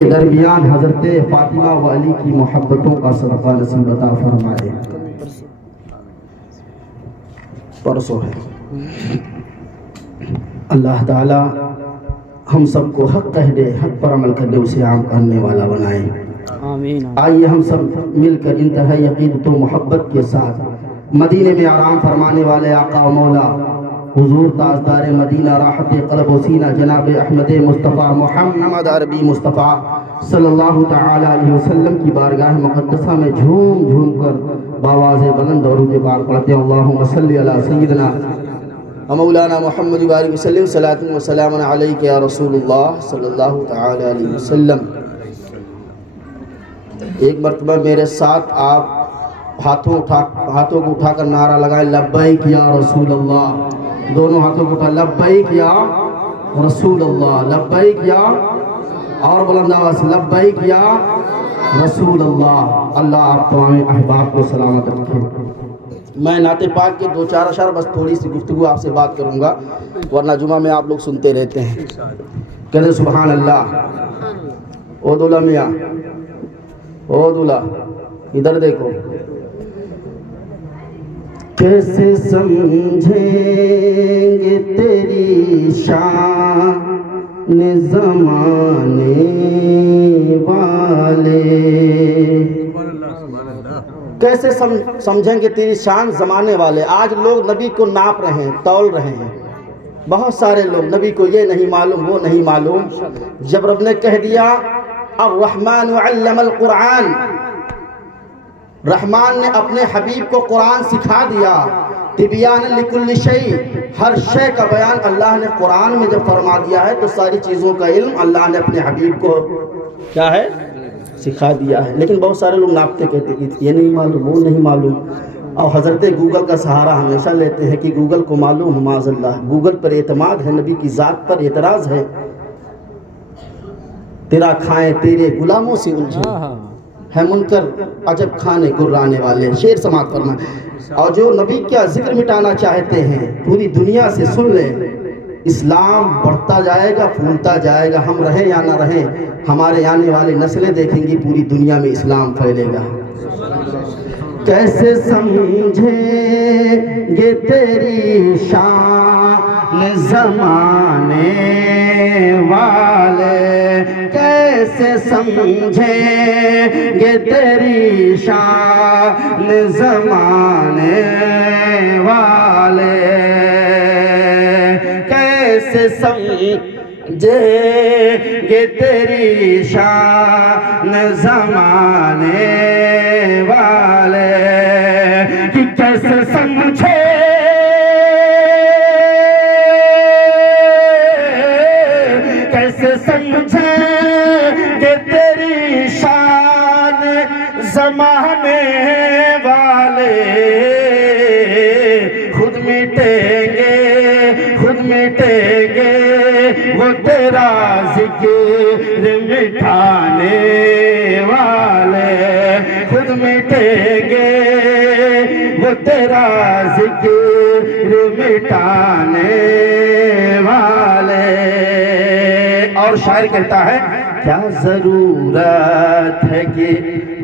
درمیان حضرت فاطمہ و علی کی محبتوں کا صدقہ نصیب عطا فرمائے۔ پرسوں ہے اللہ تعالی ہم سب کو حق کہہ دے، حق پر عمل کرنے، اسے عام کرنے والا بنائے۔ آمین۔ آئیے ہم سب مل کر انتہائی عقیدت و محبت کے ساتھ مدینے میں آرام فرمانے والے آقا و مولا حضور تاجدار مدینہ راحت قلب و سینہ جناب احمد مصطفیٰ محمد عربی مصطفیٰ صلی اللہ تعالی علیہ وسلم کی بارگاہ مقدسہ میں جھوم جھوم کر بآواز بلند درود پاک پڑھتے ہیں۔ اللہم صلی علی سیدنا مولانا محمد و آلہ وسلم، صلاۃ و سلام علیک یا رسول اللہ صلی اللہ تعالی علیہ وسلم۔ ایک مرتبہ میرے ساتھ آپ ہاتھوں کو اٹھا کر نعرہ لگائیں، لبیک یا رسول اللہ۔ دونوں ہاتھوں کو اٹھا، لبیک یا رسول اللہ، لبیک یا، اور بلند آواز سے لبیک یا رسول اللہ۔ اللہ آپ تمام احباب کو سلامت رکھے۔ میں نعت پاک کے دو چار اشعار بس تھوڑی سی گفتگو آپ سے بات کروں گا، ورنہ جمعہ میں آپ لوگ سنتے رہتے ہیں۔ کہتے سبحان اللہ۔ او دولا میاں، او دولا ادھر دیکھو۔ کیسے سمجھیں گے تیری شان زمانے والے، کیسے سمجھیں گے تیری شان زمانے والے۔ آج لوگ نبی کو ناپ رہے ہیں، تول رہے ہیں، بہت سارے لوگ نبی کو یہ نہیں معلوم، وہ نہیں معلوم۔ جب رب نے کہہ دیا الرحمن علم القرآن، رحمان نے اپنے حبیب کو قرآن سکھا دیا، تبیان لکل شیء، ہر شے کا بیان اللہ نے قرآن میں جب فرما دیا ہے تو ساری چیزوں کا علم اللہ نے اپنے حبیب کو کیا ہے سکھا دیا ہے۔ لیکن بہت سارے لوگ ناپتے کہتے ہیں یہ نہیں معلوم، وہ نہیں معلوم، اور حضرت گوگل کا سہارا ہمیشہ لیتے ہیں کہ گوگل کو معلوم، معاذ اللہ۔ گوگل پر اعتماد ہے، نبی کی ذات پر اعتراض ہے۔ تیرا کھائیں تیرے غلاموں سے الجھے ہے منکر عجب کھانے گرانے والے، شعر سماعت فرمائے۔ اور جو نبی کا ذکر مٹانا چاہتے ہیں پوری دنیا سے سن لیں، اسلام بڑھتا جائے گا، پھولتا جائے گا، ہم رہیں یا نہ رہیں، ہمارے آنے والی نسلیں دیکھیں گی پوری دنیا میں اسلام پھیلے گا۔ کیسے سمجھیں گے تیری شان زمانے والے، کیسے سمجھیں گے تیری شان زمانے والے، کیسے سمجھیں گے تیری شان زمانے والے، کہ کیسے سمجھے کیسے سمجھیں گے تیری شان زمانے والے، خود مٹیں گے خود مٹیں گے وہ تیرا ذکر مٹانے والے، خود مٹیں گے وہ تیرا ذکر مٹانے والے۔ اور شاعر کہتا ہے کیا ضرورت ہے کہ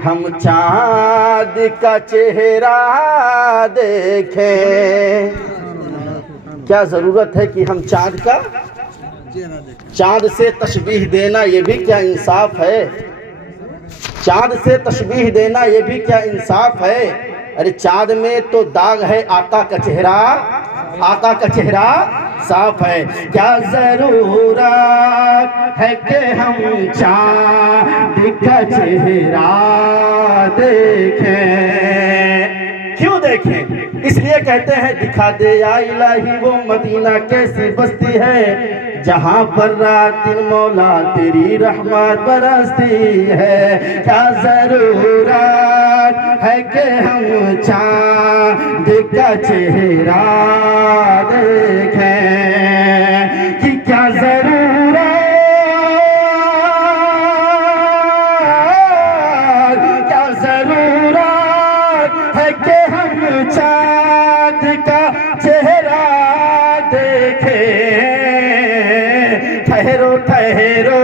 ہم چاند کا چہرہ دیکھیں، کیا ضرورت ہے کہ ہم چاند سے تشبیہ دینا یہ بھی کیا انصاف ہے، چاند سے تشبیہ دینا یہ بھی کیا انصاف ہے۔ ارے چاند میں تو داغ ہے، آقا کا چہرہ صاف ہے۔ کیا ضرورت ہے کہ ہم چاند کا چہرہ دیکھیں، کیوں دیکھیں؟ اس لیے کہتے ہیں دکھا دے یا الہی وہ مدینہ کیسی بستی ہے جہاں پر رات دن مولا تیری رحمت برستی ہے۔ کیا ضرورت ہے کہ ہم چاند کا چہرہ دیکھیں، کہ کیا ضرورت ہے کہ ہم چاند کا چہرہ دیکھیں۔ ٹھہرو ٹھہرو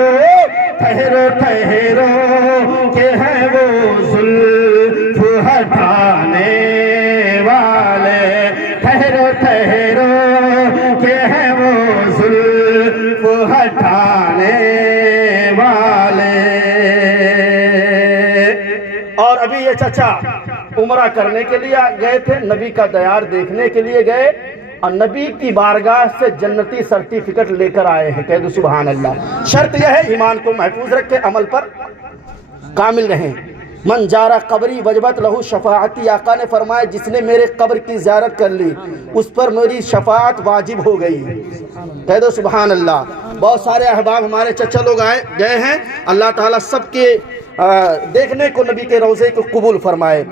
ٹھہرو ٹھہرو ٹھہرو کہ ہے وہ زلف ہٹانے والے، ٹھہرو ٹھہرو کہ ہے وہ زلف ہٹانے والے۔ اور ابھی یہ چچا عمرہ کرنے کے لیے گئے تھے، نبی کا دیار دیکھنے کے لیے گئے، اور نبی کی بارگاہ سے جنتی سرٹیفکیٹ لے کر آئے ہیں۔ کہہ دو سبحان اللہ۔ شرط یہ ہے ایمان کو محفوظ رکھے، عمل پر کامل رہیں۔ من جارہ قبری وجبت لہو شفاعتی، آقا نے فرمایا جس نے میرے قبر کی زیارت کر لی اس پر میری شفاعت واجب ہو گئی۔ کہہ دو سبحان اللہ۔ بہت سارے احباب ہمارے چچا لوگ گئے ہیں، اللہ تعالیٰ سب کے دیکھنے کو نبی کے روضے کو قبول فرمائے۔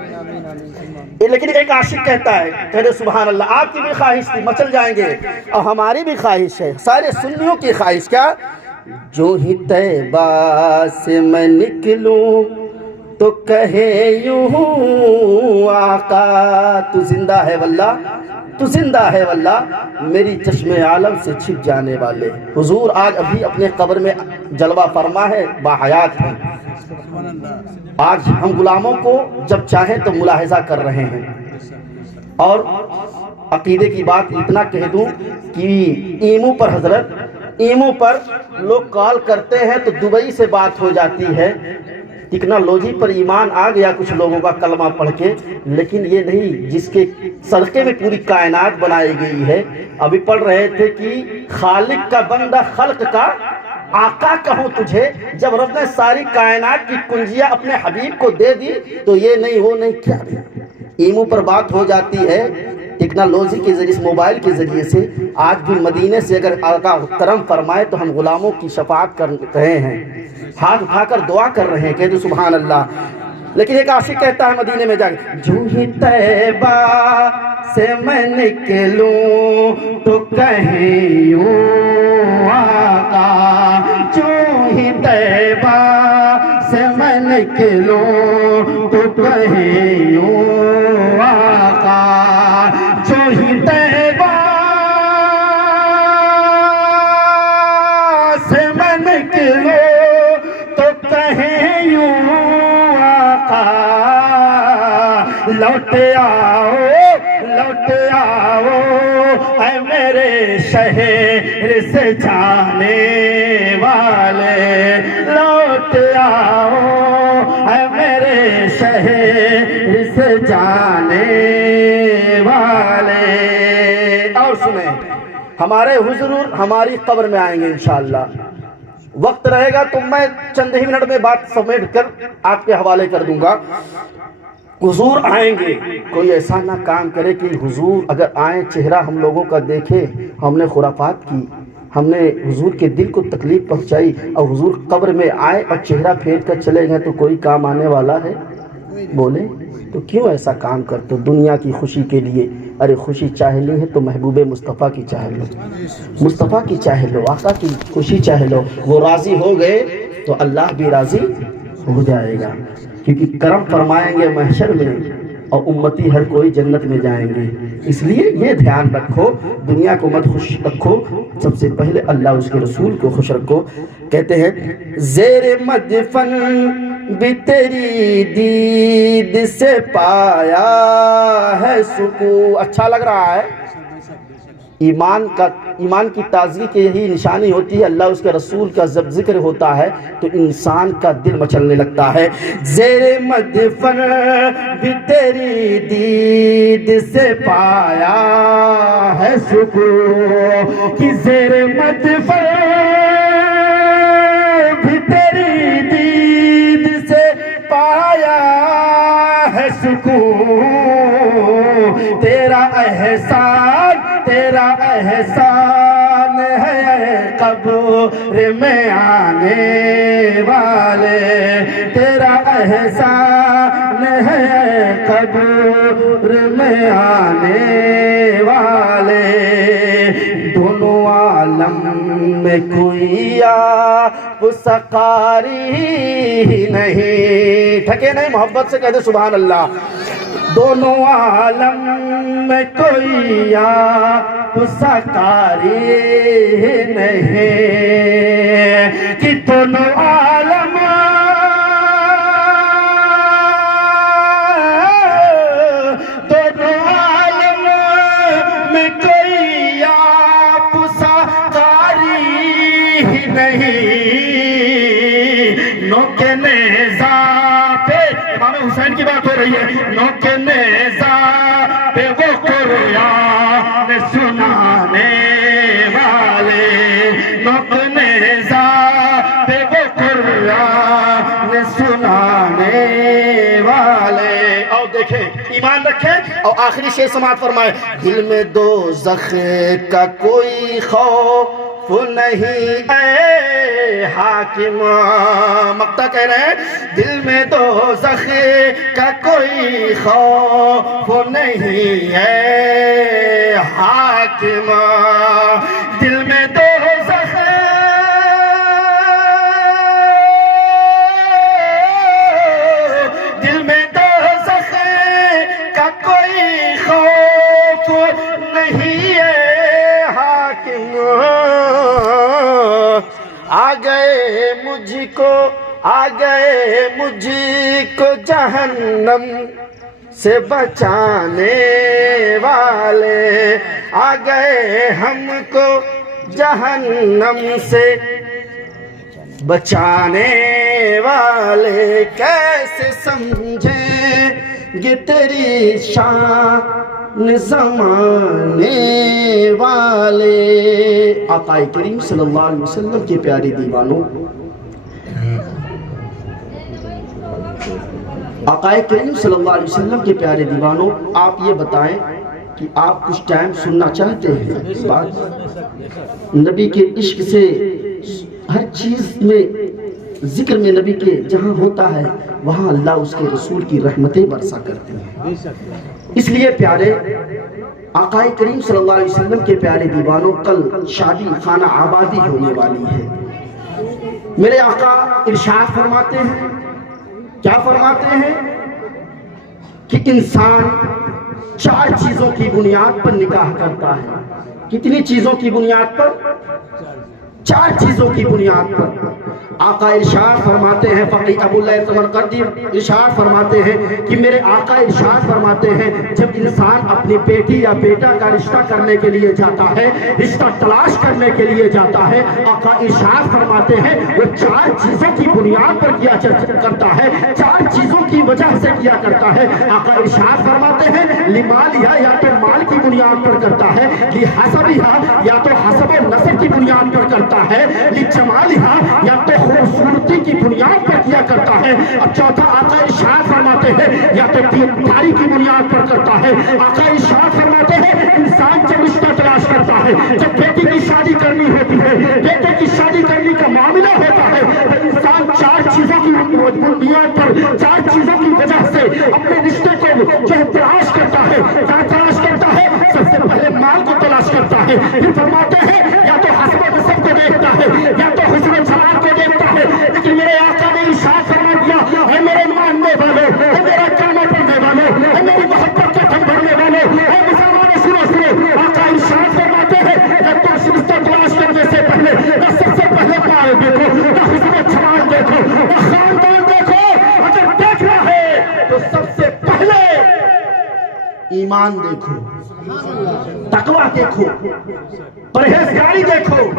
لیکن ایک عاشق کہتا ہے، کہہ دے سبحان اللہ، آپ کی بھی خواہش تھی، مچل جائیں گے، اور ہماری بھی خواہش ہے، سارے سنیوں کی خواہش، کیا؟ جو ہی طیبہ سے میں نکلوں تو کہے یوں آقا تو زندہ ہے واللہ، تو زندہ ہے واللہ، میری چشم عالم سے چھپ جانے والے۔ حضور آج ابھی اپنے قبر میں جلوہ فرما ہے، باحیات ہے۔ آج ہم غلاموں کو جب چاہیں تو ملاحظہ کر رہے ہیں۔ اور عقیدے کی بات اتنا کہہ دوں کہ ایمو پر حضرت، ایمو پر لوگ کال کرتے ہیں تو دبئی سے بات ہو جاتی ہے، ٹیکنالوجی پر ایمان آ گیا کچھ لوگوں کا کلمہ پڑھ کے، لیکن یہ نہیں جس کے صدقے میں پوری کائنات بنائی گئی ہے۔ ابھی پڑھ رہے تھے کہ خالق کا بندہ خلق کا آقا کہوں تجھے، جب رب نے ساری کائنات کی کنجیاں اپنے حبیب کو دے دی تو یہ نہیں وہ نہیں، کیا ایمو پر بات ہو جاتی ہے ٹیکنالوجی کے ذریعے سے، موبائل کے ذریعے سے۔ آج بھی مدینے سے اگر آقا کرم فرمائے تو ہم غلاموں کی شفاعت کر رہے ہیں، ہاتھ اٹھا کر دعا کر رہے ہیں، کہہ دو سبحان اللہ۔ لیکن ایک عاشق کہتا ہے مدینے میں جا کے، جو ہی طیبہ سے میں نکلوں تو کہیں یوں آقا، جو ہی طیبہ سے میں نکلوں تو کہیں یوں آقا، جو ہی طیبہ سے میں نکلوں تو کہیں یوں آقا، لوٹ آؤ لوٹ آؤ اے میرے شہر سے جانے والے، لوٹ آؤ اے میرے شہر سے جانے والے۔ اور سنیں، ہمارے حضور ہماری قبر میں آئیں گے انشاءاللہ۔ وقت رہے گا تو میں چند ہی منٹ میں بات سمیٹ کر آپ کے حوالے کر دوں گا۔ حضور آئیں گے، کوئی ایسا نہ کام کرے کہ حضور اگر آئیں چہرہ ہم لوگوں کا دیکھے، ہم نے خرافات کی، ہم نے حضور کے دل کو تکلیف پہنچائی، اور حضور قبر میں آئے اور چہرہ پھیر کر چلے گئے تو کوئی کام آنے والا ہے؟ بولے تو کیوں ایسا کام کرتے ہو دنیا کی خوشی کے لیے؟ ارے خوشی چاہے ہے تو محبوب مصطفیٰ کی چاہے لو، مصطفیٰ کی چاہے لو، آقا کی خوشی چاہے لو۔ وہ راضی ہو گئے تو اللہ بھی راضی ہو جائے گا، کیونکہ کرم فرمائیں گے محشر میں اور امتی ہر کوئی جنت میں جائیں گے۔ اس لیے یہ دھیان رکھو، دنیا کو مت خوش رکھو، سب سے پہلے اللہ اس کے رسول کو خوش رکھو۔ کہتے ہیں زیر مدفن بھی تیری دید سے پایا ہے سکون۔ اچھا لگ رہا ہے؟ ایمان کی تازگی کی یہی نشانی ہوتی ہے، اللہ اس کے رسول کا جب ذکر ہوتا ہے تو انسان کا دل مچلنے لگتا ہے۔ زیر مدفن بھی تیری دید سے پایا ہے سکون، کہ زیر مدفن بھی تیری دید سے پایا ہے سکون، تیرا احسان تیرا احسان ہے قبر میں آنے والے، تیرا احسان ہے قبر میں آنے والے۔ دونوں عالم میں کوئی آپ سقاری ہی نہیں، تھکے نہیں، محبت سے کہہ دے سبحان اللہ۔ دونوں عالم میں کوئی آپ سقاری نہیں، کہ دونوں عالم نوک نیزہ پہ امام حسین کی بات ہو رہی ہے، نوک نیزہ پہ وہ قرآن سنانے والے، نوک نیزہ پہ وہ قرآن سنانے والے۔ اور دیکھیں ایمان رکھیں اور آخری شعر سماعت فرمائے، دل میں دوزخ کا کوئی خوف نہیں اے حاکم، مقطع کہہ رہے ہیں دل میں دوزخ کا کوئی خوف نہیں اے حاکم، دل میں دوزخ دل میں دوزخ کا کوئی خوف نہیں ہے حاکم، آ گئے مجھ کو جہنم سے بچانے والے، آ گئے ہم کو جہنم سے بچانے والے، کیسے سمجھیں گے تیری شان زمانے والے۔ آقا کریم صلی اللہ علیہ وسلم کے پیارے دیوانوں، آقا کریم صلی اللہ علیہ وسلم کے پیارے دیوانوں، آپ یہ بتائیں کہ آپ کچھ ٹائم سننا چاہتے ہیں اس بات؟ نبی کے عشق سے ہر چیز میں، ذکر میں نبی کے جہاں ہوتا ہے وہاں اللہ اس کے رسول کی رحمتیں برسا کرتے ہیں۔ اس لیے پیارے آقا کریم صلی اللہ علیہ وسلم کے پیارے دیوانوں، کل شادی خانہ آبادی ہونے والی ہے۔ میرے آقا ارشاد فرماتے ہیں، کیا فرماتے ہیں کہ انسان 4 چیزوں کی بنیاد پر نکاح کرتا ہے۔ کتنی چیزوں کی بنیاد پر؟ 4 چیزوں کی بنیاد پر۔ آقا ارشاد فرماتے ہیں، فقیہ ابو اللیث سمرقندی ارشاد فرماتے ہیں کہ میرے آقا ارشاد فرماتے ہیں، جب انسان اپنی بیٹی یا بیٹا کا رشتہ کرنے کے لیے جاتا ہے، رشتہ تلاش کرنے کے لیے جاتا ہے، آقا ارشاد فرماتے ہیں وہ 4 چیزوں کی بنیاد پر کیا کرتا ہے، 4 چیزوں کی وجہ سے کیا کرتا ہے۔ آقا ارشاد فرماتے ہیں لمالہا، یا تو مال کی بنیاد پر کرتا ہے، لحسبہا، یا تو حسب و نسب کی بنیاد پر کرتا ہے، لجمالہا، یا تو خوبصورتی کی بنیاد پر کیا کرتا ہے، اور چوتھا آقا ارشاد فرماتے ہیں یا تو دینداری کی بنیاد پر کرتا ہے۔ آقا ارشاد فرماتے ہیں انسان جب رشتہ تلاش کرتا ہے، جب بیٹی کی شادی کرنی ہوتی ہے، بیٹے کی شادی کرنے کا معاملہ ہوتا ہے، تو انسان 4 چیزوں کی بنیاد پر، 4 چیزوں کی وجہ سے اپنے رشتے کو جو تلاش کرتا ہے، کیا تلاش کرتا ہے؟ سب سے پہلے مال کو تلاش کرتا ہے، پھر فرماتے ہیں یا تو حسب و نسب کو دیکھتا ہے، یا تو حسن و جمال کو دیکھتا ہے۔ لیکن میرے آقا نے ارشاد فرما دیا، اے میرے ماننے والوں، اے میرا کلمہ پڑھنے والوں، اے میری محبت کا دم بھرنے والوں، اے مسلمانوں سنو، آقا ارشاد فرماتے ہیں کہ تم رشتہ تلاش کرنے سے پہلے نہ سب سے پہلے مال دیکھو، نہ حسن و جمال دیکھو، نہ خاندان دیکھو، اگر دیکھنا ہے تو سب سے پہلے ایمان دیکھو، تقویٰ دیکھو، پرہیزگاری دیکھو۔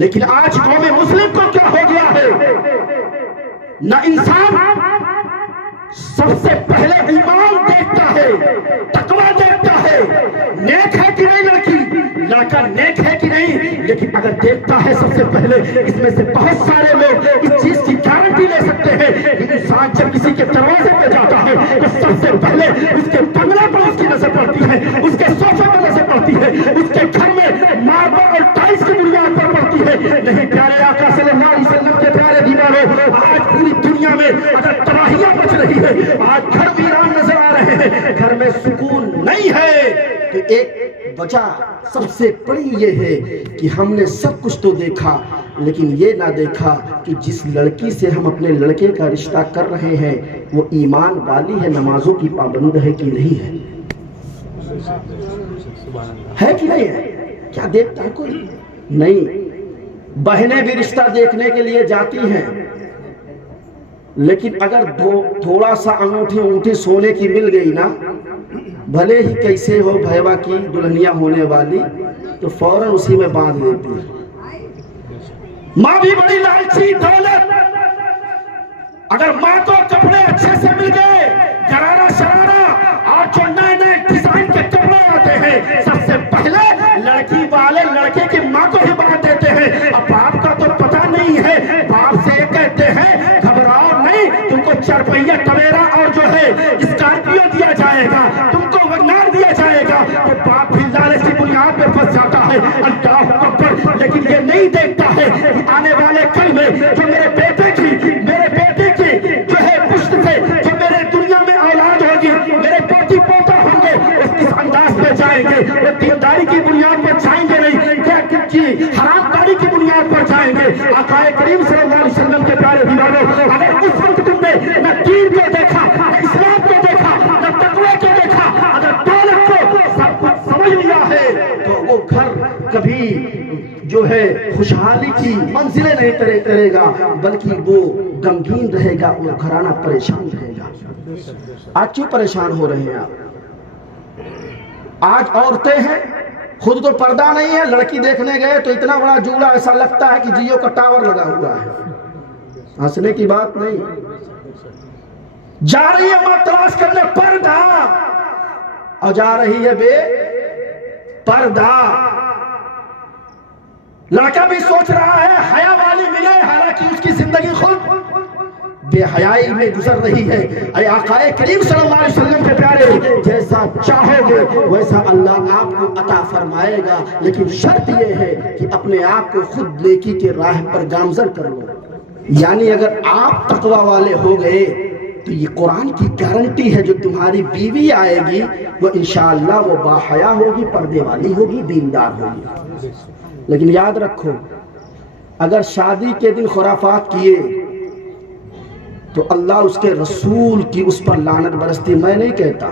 لیکن آج قوم مسلم کو کیا ہو گیا ہے؟ نہ انسان سب سے پہلے ایمان دیکھتا ہے، تقویٰ دیکھتا ہے، نیک ہے کہ نہیں لڑکی، لڑکا نیک ہے کہ نہیں، لیکن اگر دیکھتا ہے سب سے پہلے، اس میں سے بہت سارے لوگ اس چیز کی گارنٹی لے سکتے ہیں کہ انسان جب کسی کے دروازے پہ جاتا ہے تو سب سے پہلے اس کے بنگلے پر اس کی نظر پڑتی ہے، اس کے صوفے پر نظر پڑتی ہے، اس کے گھر میں ماربل اور ٹائلس کی بنیاد پر پڑتی ہے۔ نہیں پیارے آقا صلی اللہ علیہ وسلم کے پیارے دیوانوں، آج پوری دنیا میں اگر تباہیاں مچ رہی ہے، آج گھر ویران نظر آ رہے ہیں، گھر میں سکون نہیں ہے، تو ایک وجہ سب سے بڑی یہ ہے کہ ہم نے سب کچھ تو دیکھا لیکن یہ نہ دیکھا کہ جس لڑکی سے ہم اپنے لڑکے کا رشتہ کر رہے ہیں وہ ایمان والی ہے، نمازوں کی پابند ہے کہ نہیں ہے، ہے کہ نہیں ہے؟ کیا دیکھتا ہے کوئی؟ نہیں۔ بہنیں بھی رشتہ دیکھنے کے لیے جاتی ہیں، لیکن اگر تھوڑا سا انگوٹھی سونے کی مل گئی نا، بھلے ہی کیسے ہو بھیوا کی دلہنیا ہونے والی، تو فوراً اسی میں باندھ لیتی ہے۔ ماں بھی بڑی لالچی، دولت اگر ماں کو کپڑے اچھے سے مل گئے، گرارا شرارا اور جو نئے نئے ڈیزائن کے کپڑے آتے ہیں، سب سے پہلے لڑکی والے لڑکے کی ماں کو ہی بات دیتے ہیں۔ اب باپ کا تو پتہ نہیں ہے، باپ سے یہ کہتے ہیں گھبراؤ نہیں، تم کو 4 پہیہ ٹویرا اور جو ہے اسکارپیو دیا جائے گا، تم کو وگنار دیا جائے گا۔ تو باپ بھی لالچ کی بنیاد پہ پھنس جاتا ہے، اللہ اکبر، لیکن یہ نہیں دیکھتا ہے کہ آنے والے کل میں جو میرے بیٹے کی، میرے بیٹے کی جو ہے پشت سے جو میرے دنیا میں اولاد ہوگی، میرے پوتی پوتا ہوں گے، اس کس انداز پہ جائیں گے؟ وہ دینداری کی بنیاد پر جائیں گے نہیں، کیا حرام کاری کی بنیاد پر جائیں گے۔ آقا کریم صلی اللہ علیہ وسلم کے پیارے دیوانوں، اگر اس وقت تم نے نہ دین کو دیکھا، نہ اسلام کو دیکھا، نہ تقوی کو دیکھا، اگر دولت کو سب کچھ سمجھ لیا ہے، تو وہ گھر کبھی جو ہے خوشحالی کی منزلیں نہیں طے کرے گا، بلکہ وہ غمگین رہے گا، وہ گھرانہ پریشان رہے گا۔ آج کیوں پریشان ہو رہے ہیں آپ؟ آج عورتیں ہیں، خود تو پردہ نہیں ہے، لڑکی دیکھنے گئے تو اتنا بڑا جوڑا، ایسا لگتا ہے کہ جیو کا ٹاور لگا ہوا ہے۔ ہنسنے کی بات نہیں، جا رہی ہے ماں تلاش کرنے پردہ، اور جا رہی ہے بے پردہ۔ لڑکا بھی سوچ رہا ہے حیا والی ملے، حالانکہ اس کی زندگی خود بے حیائی میں گزر رہی ہے۔ اے آقا کریم صلی اللہ علیہ وسلم کے پیارے، جیسا چاہو گے ویسا اللہ آپ کو عطا فرمائے گا، لیکن شرط یہ ہے کہ اپنے آپ کو خود نیکی کے راہ پر گامزن کر لو۔ یعنی اگر آپ تقوی والے ہو گئے تو یہ قرآن کی گارنٹی ہے، جو تمہاری بیوی آئے گی وہ انشاءاللہ وہ باحیا ہوگی، پردے والی ہوگی، دیندار ہوگی۔ لیکن یاد رکھو، اگر شادی کے دن خرافات کیے تو اللہ اس کے رسول کی اس پر لعنت برستی۔ میں نہیں کہتا،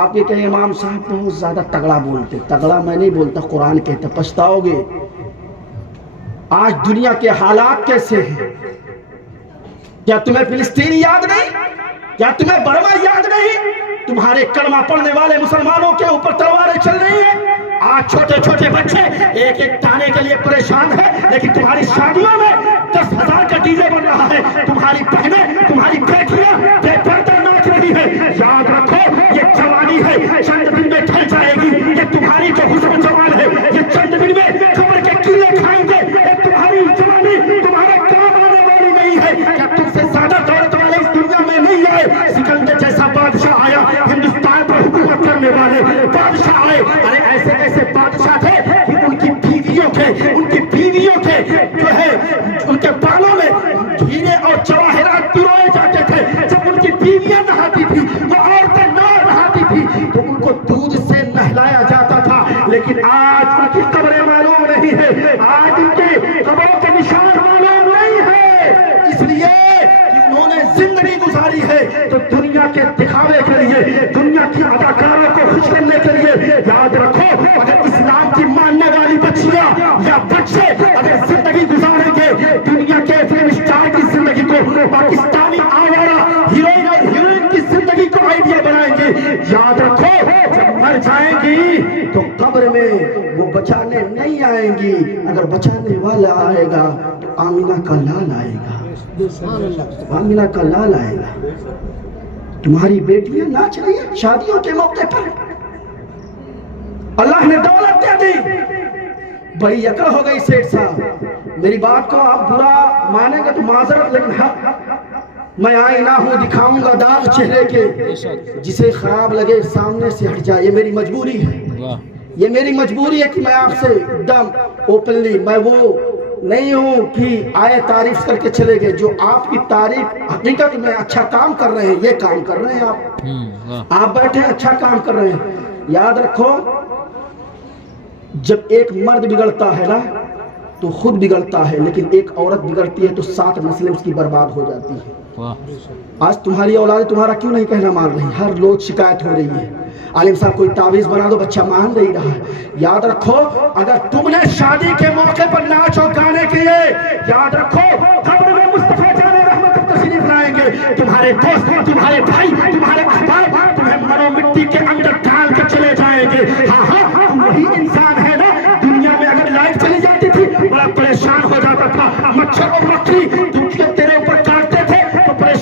آپ یہ کہیں امام صاحب بہت زیادہ تگڑا بولتے، تگڑا میں نہیں بولتا، قرآن کہتا، پچھتاؤ گے۔ آج دنیا کے حالات کیسے ہیں؟ کیا تمہیں فلسطین یاد نہیں؟ کیا تمہیں برما یاد نہیں؟ تمہارے کلمہ پڑھنے والے مسلمانوں کے اوپر تلواریں چل رہی ہیں۔ آج چھوٹے چھوٹے بچے ایک ایک دانے کے لیے پریشان ہیں، لیکن تمہاری شادیوں میں 10,000 کا ڈی جے بن رہا ہے، تمہاری بہنیں، تمہاری بیٹیاں بے پردہ ناچ رہی ہے۔ یاد رکھو، یہ جوانی ہے، چند دن میں ڈھل جائے گی۔ یہ تمہاری جو حسن جوان ہے، یہ چند دن میں قبر کے کیڑے کھائیں گے۔ یہ تمہاری جوانی تمہارے کام آنے والی نہیں ہے۔ کیا تم سے زیادہ دولت والے اس دنیا میں نہیں آئے؟ سکندر جیسا بادشاہ آیا، ہندوستان پر حکومت کرنے والے بادشاہ آئے۔ ارے ایسے ایسے بادشاہ تھے کہ ان کی بیویوں کے جو ہے ان کے بالوں میں ہیرے اور جواہرات پروئے جاتے تھے۔ جب ان کی بیویاں نہاتی تھی، وہ عورتیں نہ نہاتی تھی تو ان کو دودھ سے نہلایا جاتا تھا۔ لیکن آج ان کی قبریں معلوم نہیں ہے، آج ان کی قبروں کے نشان معلوم نہیں ہے، اس لیے کہ انہوں نے زندگی گزاری ہے تو دنیا کے دکھاوے کے لیے، دنیا کی اداکاروں کو خوش کرنے کے لیے۔ یاد رکھو، اگر اسلام کی ماننے والی بچیاں یا بچے اگر زندگی گزاریں گے دنیا کے فلم اسٹار کی زندگی کو، پاکستانی آوارہ ہیروئن اور ہیروئن کی زندگی کو آئیڈیا بنائیں گے، یاد رکھو جب مر جائیں گی تو قبر میں وہ بچانے نہیں آئیں گی، اگر بچانے والا آئے گا تو آمینہ کا لال آئے گا، آمینہ کا لال آئے گا۔ تمہاری بیٹیاں ناچ رہی ہیں شادیوں کے موقع پر، اللہ نے دولت دے دی، بڑی عقل ہو گئی سیٹھ صاحب۔ میری بات کو آپ برا مانیں گے تو معذرت، لیکن حق، میں آئینہ ہوں، دکھاؤں گا داغ چہرے کے، جسے خراب لگے سامنے سے ہٹ جائے۔ یہ میری مجبوری ہے، یہ میری مجبوری ہے کہ میں آپ سے ایک دم اوپنلی، میں وہ نہیں ہوں کہ آئے تعریف کر کے چلے گئے۔ جو آپ کی تعریف حقیقت میں اچھا کام کر رہے ہیں، یہ کام کر رہے ہیں آپ بیٹھے اچھا کام کر رہے ہیں۔ یاد رکھو، جب ایک مرد بگڑتا ہے نا تو خود بگڑتا ہے، لیکن ایک عورت بگڑتی ہے تو 7 نسلیں اس کی برباد ہو جاتی ہے۔ آج تمہاری اولاد تمہارا کیوں نہیں کہنا مان رہی؟ ہر روز شکایت ہو رہی ہے، عالم صاحب کوئی تعویذ بنا دو، بچہ مان نہیں رہا ہے۔ یاد رکھو، اگر تم نے شادی کے موقع پر ناچ اور گانے کیے، یاد رکھو قبر میں مصطفیٰ جان رحمت تشریف لائیں گے، تمہارے دوست، تمہارے بھائی، تمہارے احباب تمہیں مرو مٹی کے اندر ڈال کے چلے جائیں گے۔ ہاں ہاں، تم وہی انسان ہے نا، دنیا میں اگر لائٹ چلی جاتی تھی بڑا پریشان ہو جاتا تھا، مچھر اور مکھی تیرے اوپر کاٹتے تھے تو پریشان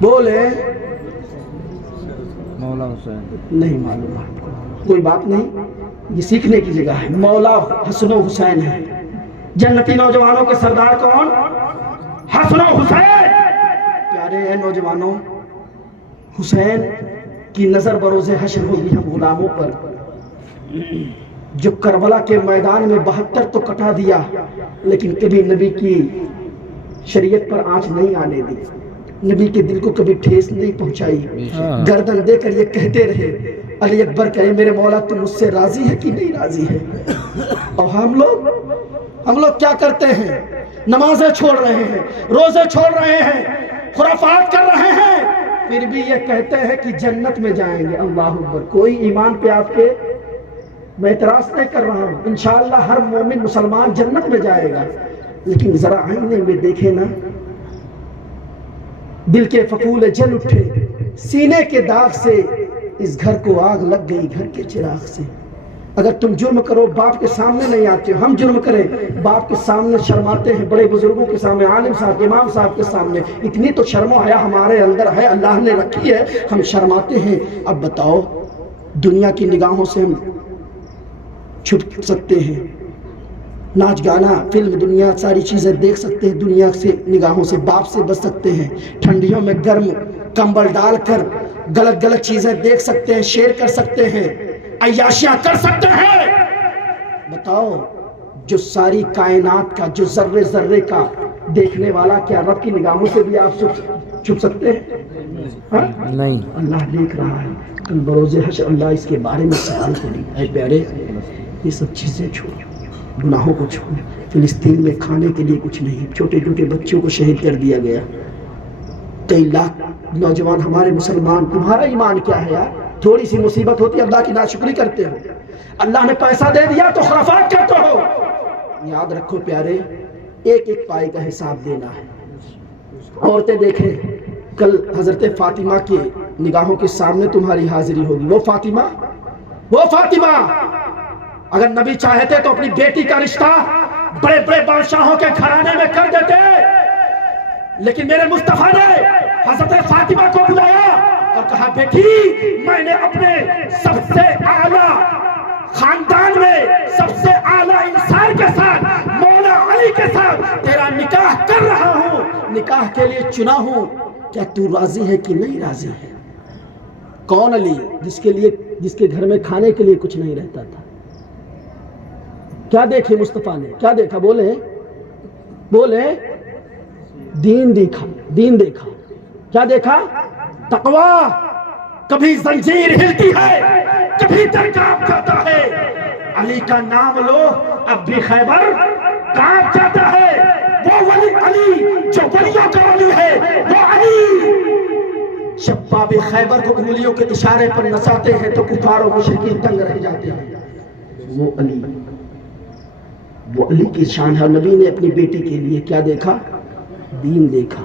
بولے مولا حسین نہیں معلوم آپ کو، کوئی بات نہیں، یہ سیکھنے کی جگہ ہے۔ مولا حسن و حسین ہے، جنتی نوجوانوں کے سردار کون؟ حسن و حسین۔ پیارے ہیں نوجوانوں، حسین کی نظر بروز حشر ہوگی ہم غلاموں پر، جو کربلا کے میدان میں 72 تو کٹا دیا لیکن کبھی نبی کی شریعت پر آنچ نہیں آنے دی، نبی کے دل کو کبھی ٹھیس نہیں پہنچائی، گردن دے کر یہ کہتے رہے علی اکبر کہے میرے مولا تم مجھ سے راضی ہے کہ نہیں راضی ہے؟ اور ہم لوگ کیا کرتے ہیں؟ نمازیں چھوڑ رہے ہیں، روزے چھوڑ رہے ہیں، خرافات کر رہے ہیں، پھر بھی یہ کہتے ہیں کہ جنت میں جائیں گے۔ اللہ اکبر۔ کوئی ایمان پہ آپ کے، میں اعتراض نہیں کر رہا ہوں، انشاءاللہ ہر مومن مسلمان جنت میں جائے گا، لیکن ذرا آئینے میں دیکھیں نا، دل کے فپولے جل اٹھے، سینے کے داغ سے اس گھر کو آگ لگ گئی گھر کے چراغ سے۔ اگر تم جرم کرو باپ کے سامنے نہیں آتے ہو، ہم جرم کریں باپ کے سامنے شرماتے ہیں، بڑے بزرگوں کے سامنے، عالم صاحب امام صاحب کے سامنے، اتنی تو شرم و حیا ہمارے اندر ہے، اللہ نے رکھی ہے، ہم شرماتے ہیں۔ اب بتاؤ دنیا کی نگاہوں سے ہم چھپ سکتے ہیں، ناچ گانا فلم دنیا ساری چیزیں دیکھ سکتے ہیں، دنیا سے نگاہوں سے باپ سے بچ سکتے ہیں، ٹھنڈیوں میں گرم کمبل ڈال کر غلط چیزیں دیکھ سکتے ہیں، شیئر کر سکتے ہیں، عیاشیاں کر سکتے ہیں۔ بتاؤ جو ساری کائنات کا، جو ذرے ذرے کا دیکھنے والا، کیا رب کی نگاہوں سے بھی آپ چھپ سکتے ہیں؟ ہاں؟ نہیں، اللہ دیکھ رہا ہے، کل بروز حشر اللہ اس کے بارے میں سوال کرے گا۔ اے پیارے یہ سب چیزیں چھوڑو، گناہوں کو چھوڑو۔ فلسطین میں کھانے کے لیے کچھ نہیں، چھوٹے چھوٹے بچوں کو شہید کر دیا گیا، کئی لاکھ نوجوان ہمارے مسلمان۔ تمہارا ایمان کیا ہے یار؟ تھوڑی سی مصیبت ہوتی اللہ کی ناشکری کرتے ہو، اللہ نے پیسہ دے دیا تو خرافات کرتے ہو۔ یاد رکھو پیارے، ایک ایک پائی کا حساب دینا ہے۔ عورتیں دیکھیں، کل حضرت فاطمہ کی نگاہوں کے سامنے تمہاری حاضری ہوگی۔ وہ فاطمہ اگر نبی چاہتے تو اپنی بیٹی کا رشتہ بڑے بڑے بادشاہوں کے گھرانے میں کر دیتے، لیکن میرے مصطفیٰ نے حضرت فاطمہ کو بلایا اور کہا بیٹی میں نے اپنے سب سے اعلیٰ خاندان میں سب سے اعلیٰ انسان کے ساتھ، مولا علی کے ساتھ تیرا نکاح کر رہا ہوں، نکاح کے لیے چنا ہوں، کیا تو راضی ہے کہ نہیں راضی ہے؟ کون علی؟ جس کے گھر میں کھانے کے لیے کچھ نہیں رہتا تھا۔ کیا دیکھے مصطفیٰ نے؟ کیا دیکھا؟ بولے دین دیکھا۔ کیا دیکھا؟ تقوی۔ کبھی زنجیر ہلتی ہے، کبھی در کانپ جاتا ہے، علی کا نام لو اب بھی خیبر کانپ جاتا ہے۔ وہ ولی علی جو ولیوں کا ولی ہے، وہ علی شباب خیبر کو انگلیوں کے اشارے پر نچاتے ہیں تو کفار و مشرکین دنگ رہ جاتے ہیں۔ وہ علی کی شان ہے۔ نبی نے اپنی بیٹی کے لیے کیا دیکھا؟ دین دیکھا۔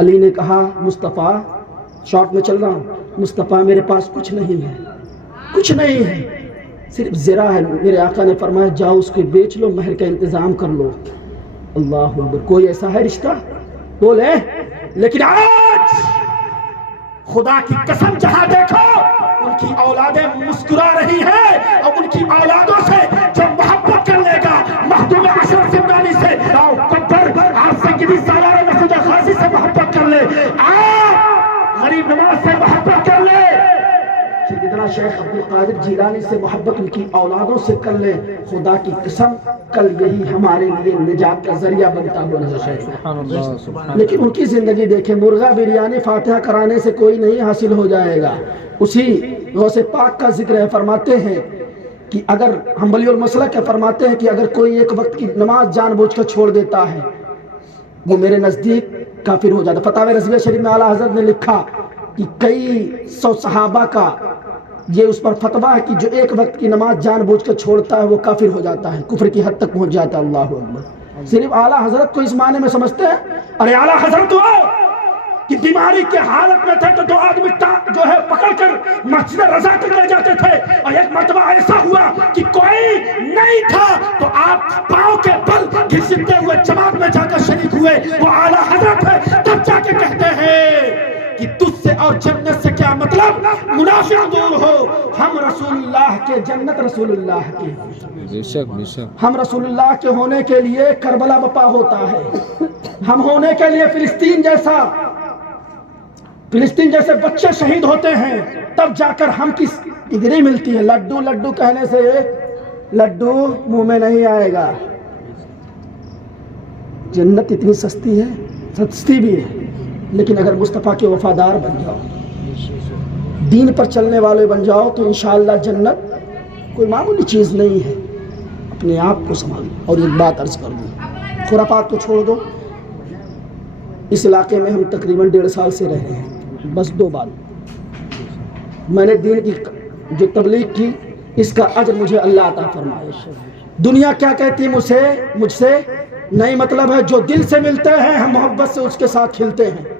علی نے کہا مصطفیٰ، شارٹ میں چل رہا ہوں، مصطفیٰ میرے پاس کچھ نہیں ہے، صرف زرہ ہے۔ میرے آقا نے فرمایا جاؤ اس کو بیچ لو، مہر کا انتظام کر لو۔ اللہ اکبر۔ کوئی ایسا ہے رشتہ؟ بولے۔ لیکن آج خدا کی قسم جہاں دیکھو ان کی اولادیں مسکرا رہی ہیں، اور ان کی اولادوں سے جو محبت کر لے گا، مخدوم اشرف زندانی سے، آپ سیدی سالار مسعود غازی سے محبت کر لے، آپ غریب نواز سے محبت کر لے، سیدنا شیخ عبدالقادر جیلانی سے محبت ان کی اولادوں سے کر لے، خدا کی قسم کل یہی ہمارے لیے نجات کا ذریعہ بنتا ہوا نظر آئے۔ لیکن ان کی زندگی دیکھیں، مرغا بریانی فاتحہ کرانے سے کوئی نہیں حاصل ہو جائے گا۔ اسی غوث پاک کا ذکر ہے، فرماتے ہیں کہ اگر حنبلی المسلک کے فرماتے ہیں کہ اگر کوئی ایک وقت کی نماز جان بوجھ کر چھوڑ دیتا ہے وہ میرے نزدیک کافر ہو جاتا۔ فتاوی رضویہ شریف میں اعلیٰ حضرت نے لکھا کہ کئی سو صحابہ کا یہ اس پر فتویٰ ہے کہ جو ایک وقت کی نماز جان بوجھ کر چھوڑتا ہے وہ کافر ہو جاتا ہے، کفر کی حد تک پہنچ جاتا ہے۔ اللہ اکبر۔ صرف اعلیٰ حضرت کو اس معنی میں سمجھتے ہیں؟ ارے اعلیٰ حضرت وہ کہ بیماری کے حالت میں تھے تو دو آدمی جو ہے پکڑ کر مسجد رضا تک لے جاتے تھے، اور ایک مرتبہ ایسا ہوا کہ کوئی نہیں تھا تو آپ پاؤں کے بل گھسیٹتے ہوئے جماعت میں جا کر شریک ہوئے، وہ اعلیٰ حضرت ہے، تب جا کے کہتے ہیں سے اور جنت سے کیا مطلب؟ منافق دور ہو، ہم رسول اللہ کے، جنت رسول اللہ کی، بے شک بے شک، ہم رسول اللہ کے ہونے کے لیے کربلا بپا ہوتا ہے، ہم ہونے کے لیے فلسطین جیسے بچے شہید ہوتے ہیں، تب جا کر ہم کی ڈگری ملتی ہے۔ لڈو لڈو کہنے سے لڈو منہ میں نہیں آئے گا، جنت اتنی سستی ہے، سستی بھی ہے، لیکن اگر مصطفیٰ کے وفادار بن جاؤ، دین پر چلنے والے بن جاؤ، تو انشاءاللہ جنت کوئی معمولی چیز نہیں ہے۔ اپنے آپ کو سنبھالو۔ اور ایک بات عرض کر دوں، خرافات کو چھوڑ دو، اس علاقے میں ہم تقریباً 1.5 سال سے رہ رہے ہیں، بس 2 بات میں نے دین کی جو تبلیغ کی، اس کا اجر مجھے اللہ عطا فرمائے۔ دنیا کیا کہتی ہے مجھ سے نہیں مطلب ہے، جو دل سے ملتے ہیں ہم محبت سے اس کے ساتھ کھلتے ہیں۔